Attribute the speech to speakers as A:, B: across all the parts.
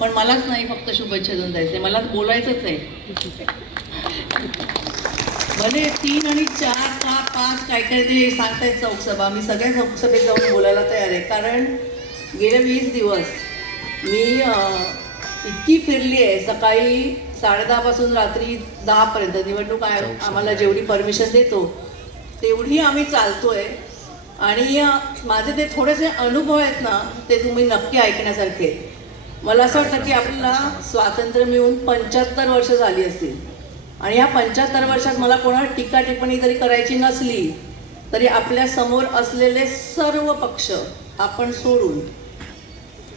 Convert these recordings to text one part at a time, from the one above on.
A: पण मलाच नाही फक्त शुभेच्छा देऊन जायचे मला बोलायचंच आहे. भले तीन आणि चार सहा पाच काय काय ते सांगतायत चौकसभा. मी सगळ्या चौकसभेत जाऊन बोलायला तयार आहे. कारण गेले वीस दिवस मी इतकी फिरली आहे. सकाळी साडेदहापासून रात्री दहापर्यंत निवडणूक आयोग आम्हाला जेवढी परमिशन देतो तेवढी आम्ही चालतोय. आणि अं, माझे ते थोडेसे अनुभव आहेत ना ते तुम्ही नक्की ऐकण्यासारखे आहेत. मला असं वाटतं की आपल्याला स्वातंत्र्य मिळून पंच्याहत्तर वर्ष झाली असतील. आणि या पंच्याहत्तर वर्षात मला कोणावर टीका टिप्पणी जरी करायची नसली तरी आपल्यासमोर असलेले सर्व पक्ष आपण सोडून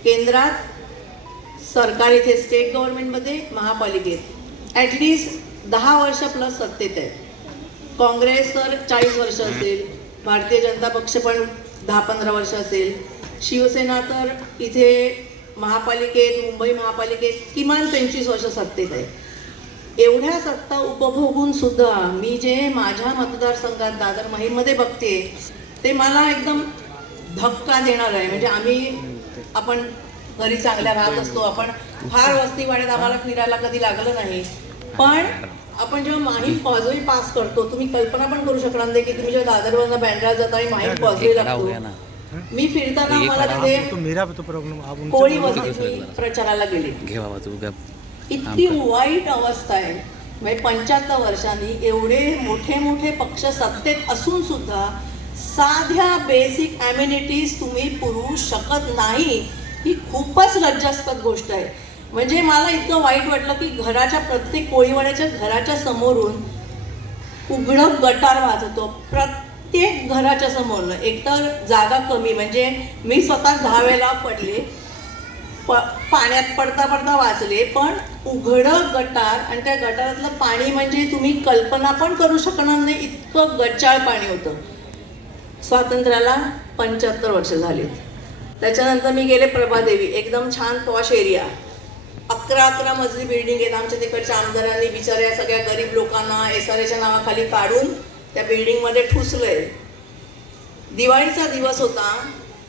A: केंद्रात सरकार इथे स्टेट गव्हर्नमेंटमध्ये महापालिकेत ॲटलिस्ट दहा वर्ष प्लस सत्तेत आहे काँग्रेस तर चाळीस वर्ष असेल भारतीय जनता पक्ष पण दहा पंधरा वर्ष असेल शिवसेना तर इथे महापालिकेत मुंबई महापालिकेत किमान पंचवीस वर्ष सत्तेत आहे एवढ्या सत्ता उपभोगून सुद्धा मी जे माझ्या मतदारसंघात दादर महिममध्ये बघते ते मला एकदम धक्का देणार आहे. म्हणजे आम्ही आपण घरी चांगल्या राहत असतो आपण फार वस्तीवाड्यात आम्हाला फिरायला कधी लागलं नाही. पण आपण जेव्हा माहीम कॉजवे पास करतो तुम्ही कल्पना पण करू शकणार नाही की तुम्ही जेव्हा दादरवरनं बँड्रा जाता आणि माहीम कॉजवे लागतो. मी फिरताना मला तिथे
B: मेरा तो प्रॉब्लम
A: कोळी प्रचाराला गेले.
C: घे बाबा तू
A: इतकी वाईट अवस्था आहे. म्हणजे पंच्याहत्तर वर्षांनी एवढे मोठे मोठे पक्ष सत्तेत असून सुद्धा साध्या बेसिक ॲम्युनिटीज तुम्ही पुरवू शकत नाही ही खूपच लज्जास्पद गोष्ट आहे. म्हणजे मला इतकं वाईट वाटलं की घराच्या प्रत्येक कोळीवाड्याच्या घराच्या समोरून उघडं गटार वाहत होतो ते घराच्या समोरनं एकतर जागा कमी म्हणजे मी स्वतः दहा वेळेला पडले प पाण्यात पडता पडता वाचले पण उघडं गटार आणि त्या गटारातलं पाणी म्हणजे तुम्ही कल्पना पण करू शकणार नाही इतकं गच्चाळ पाणी होतं. स्वातंत्र्याला पंच्याहत्तर वर्ष झालीत. त्याच्यानंतर मी गेले प्रभादेवी एकदम छान पॉश एरिया अकरा अकरा मजली बिल्डिंग आहेत आमच्या तिकडच्या आमदारांनी बिचाऱ्या सगळ्या गरीब लोकांना एस आर एच्या नावाखाली काढून त्या बिल्डिंगमध्ये ठुसलं आहे दिवाळीचा दिवस होता.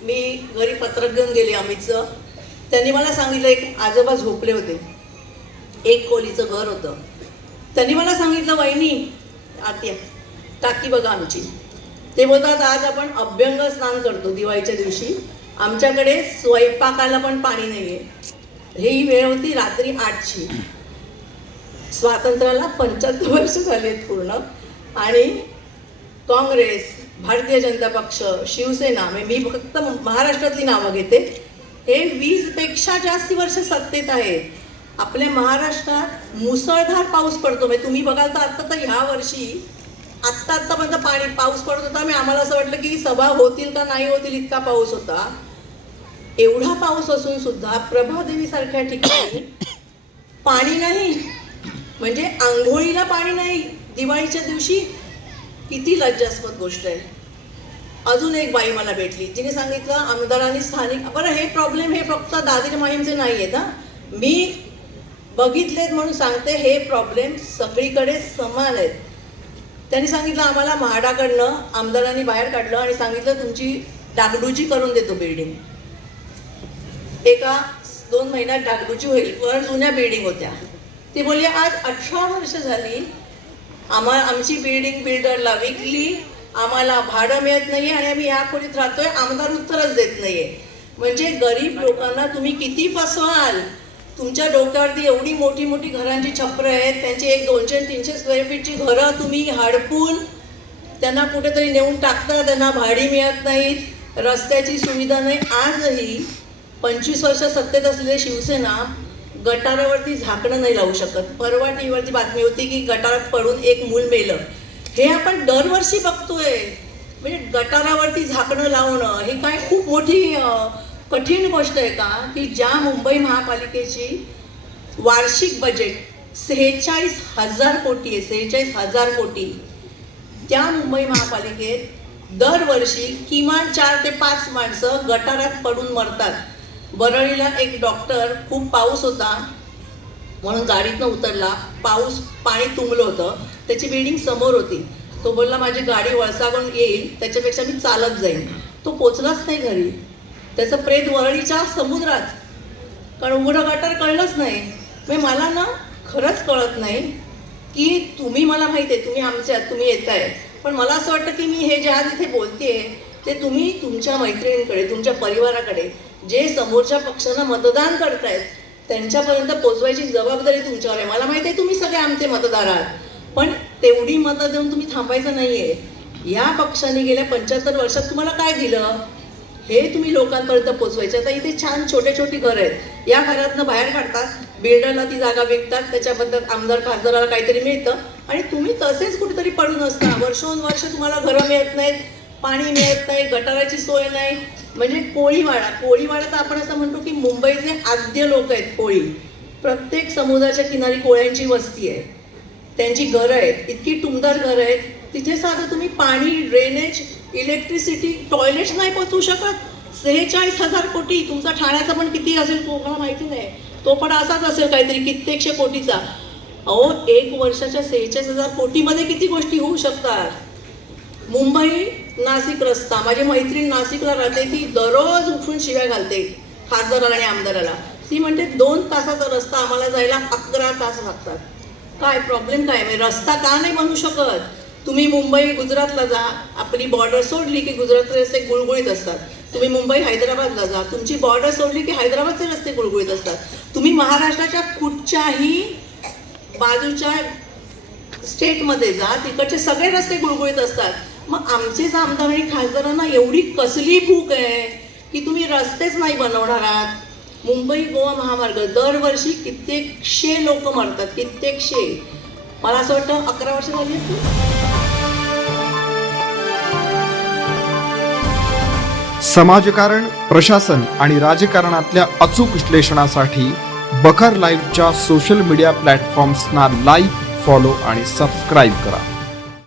A: मी घरी पत्रक घेऊन गेले अमितचं. त्यांनी मला सांगितलं एक आजोबा झोपले होते. एक खोलीचं घर होतं. त्यांनी मला सांगितलं वहिनी आत्या टाकी बघा आमची. ते बोलतात आज आपण अभ्यंग स्नान करतो दिवाळीच्या दिवशी. आमच्याकडे स्वयंपाकाला पण पाणी नाही आहे ही वेळ होती रात्री आठची. स्वातंत्र्याला पंच्याहत्तर वर्ष झाले आहेत पूर्ण. आणि काँग्रेस भारतीय जनता पक्ष शिवसेना म्हणजे मी फक्त महाराष्ट्रातली नावं घेते. हे वीसपेक्षा जास्ती वर्ष सत्तेत आहेत. आपल्या महाराष्ट्रात मुसळधार पाऊस पडतो. म्हणजे तुम्ही बघाल तर आत्ता तर ह्या वर्षी आत्ता आत्तापर्यंत पाणी पाऊस पडत होता. मी आम्हाला असं वाटलं की सभा होतील का नाही होतील इतका पाऊस होता. एवढा पाऊस असून सुद्धा प्रभादेवीसारख्या ठिकाणी पाणी नाही. म्हणजे आंघोळीला पाणी नाही. दिवाळीच्या दिवशी किती लज्जास्पद गोष्ट आहे. अजून एक बाई मला भेटली. तिने सांगितलं आमदारांनी स्थानिक बरं हे प्रॉब्लेम हे फक्त दादीर माहीमचे नाही आहेत हा. मी बघितलेत म्हणून सांगते हे प्रॉब्लेम सगळीकडे समान आहेत. त्यांनी सांगितलं आम्हाला म्हाडाकडनं आमदारांनी बाहेर काढलं आणि सांगितलं तुमची डागडुजी करून देतो बिल्डिंग एका दोन महिन्यात डागडुजी होईल वर जुन्या बिल्डिंग होत्या. ती बोलली आज अठरा वर्ष झाली आम्हा आमची बिल्डिंग बिल्डरला विकली. आम्हाला भाडं मिळत नाही आणि आम्ही या खोलीत राहतोय. आमदार उत्तरच देत नाही आहे म्हणजे गरीब लोकांना तुम्ही किती फसवाल? तुमच्या डोक्यावरती एवढी मोठी मोठी घरांची छप्र आहेत. त्यांची एक दोनशे तीनशे स्क्वेअर फीटची घरं तुम्ही हडपून त्यांना कुठेतरी नेऊन टाकता. त्यांना भाडी मिळत नाहीत. रस्त्याची सुविधा नाही. आजही पंचवीस वर्ष सत्तेत असलेली शिवसेना गटारावरती झाकणं नाही लावू शकत. परवा टी व्हीवरती बातमी होती की गटारात पडून एक मूल मेलं. हे आपण दरवर्षी बघतोय. म्हणजे गटारावरती झाकणं लावणं ही काय खूप मोठी कठीण गोष्ट आहे का? की ज्या मुंबई महापालिकेची वार्षिक बजेट सेहेचाळीस हजार कोटी आहे सेहेचाळीस हजार कोटी. त्या मुंबई महापालिकेत दरवर्षी किमान चार ते पाच माणसं गटारात पडून मरतात. बरळीला एक डॉक्टर खूप पाऊस होता म्हणून गाडीतनं उतरला. पाऊस पाणी तुंबलं होतं. त्याची बिल्डिंग समोर होती. तो बोलला माझी गाडी वळसागून येईल. त्याच्यापेक्षा मी चालत जाईन. तो पोचलाच नाही घरी. त्याचं प्रेत वरळीच्या समुद्रात. कारण उघडं गटार कळलंच नाही. म्हणजे मला ना खरंच कळत नाही की तुम्ही मला माहिती आहे तुम्ही आमच्या तुम्ही येत आहे पण मला असं वाटतं की मी हे ज्या आज इथे बोलते ते तुम्ही तुमच्या मैत्रिणींकडे तुमच्या परिवाराकडे जे समोरच्या पक्षांना मतदान करतायत त्यांच्यापर्यंत पोचवायची जबाबदारी तुमच्यावर आहे. मला माहिती आहे तुम्ही सगळे आमचे मतदार आहात पण तेवढी मतं देऊन तुम्ही थांबायचं नाही आहे या पक्षाने गेल्या पंच्याहत्तर वर्षात तुम्हाला काय दिलं? हे तुम्ही लोकांपर्यंत पोचवायचे आता इथे छान छोटे छोटी घरं आहेत. या घरातनं बाहेर काढतात बिल्डरला ती जागा विकतात त्याच्याबद्दल आमदार खासदाराला काहीतरी मिळतं. आणि तुम्ही तसेच कुठेतरी पडून असता. वर्षोनवर्ष तुम्हाला घरं मिळत नाहीत. पाणी मिळत नाही गटाराची सोय नाही. म्हणजे कोळीवाडा कोळीवाडा तर आपण असं म्हणतो की मुंबईचे आद्य लोक आहेत कोळी. प्रत्येक समुद्राच्या किनारी कोळ्यांची वस्ती आहे. त्यांची घरं आहेत इतकी टुमदार घरं आहेत तिथे साधं तुम्ही पाणी ड्रेनेज इलेक्ट्रिसिटी टॉयलेट्स नाही पोचवू शकत. सेहेचाळीस हजार कोटी तुमचा ठाण्याचा पण किती असेल तो मला माहिती नाही. तो पण असाच असेल काहीतरी कित्येकशे कोटीचा. अहो एक वर्षाच्या सेहेचाळीस हजार कोटीमध्ये किती गोष्टी होऊ शकतात? मुंबई नाशिक रस्ता. माझी मैत्रीण नाशिकला राहते ती दररोज उठून शिव्या घालते खासदाराला आणि आमदाराला. ती म्हणते दोन तासाचा रस्ता आम्हाला जायला अकरा तास लागतात. काय प्रॉब्लेम काय? म्हणजे रस्ता का नाही बनू शकत? तुम्ही मुंबई गुजरातला जा. आपली बॉर्डर सोडली की गुजरातचे रस्ते गुळगुळीत असतात. तुम्ही मुंबई हैदराबादला जा. तुमची बॉर्डर सोडली की हैदराबादचे रस्ते गुळगुळीत असतात. तुम्ही महाराष्ट्राच्या कुठच्याही बाजूच्या स्टेटमध्ये जा. तिकडचे सगळे रस्ते गुळगुळीत असतात. मग आमचेच आमदार आणि खासदारांना एवढी कसली भूक आहे की तुम्ही रस्तेच नाही बनवणार आहात? मुंबई गोवा महामार्ग दरवर्षी कित्येकशे लोक मरतात कित्येकशे मला असं वाटतं अकरा वर्ष झाली असतील?
C: समाजकारण प्रशासन आणि राजकारणातल्या अचूक विश्लेषणासाठी बखर लाईव्हच्या सोशल मीडिया प्लॅटफॉर्म्सना लाईक फॉलो आणि सबस्क्राईब करा.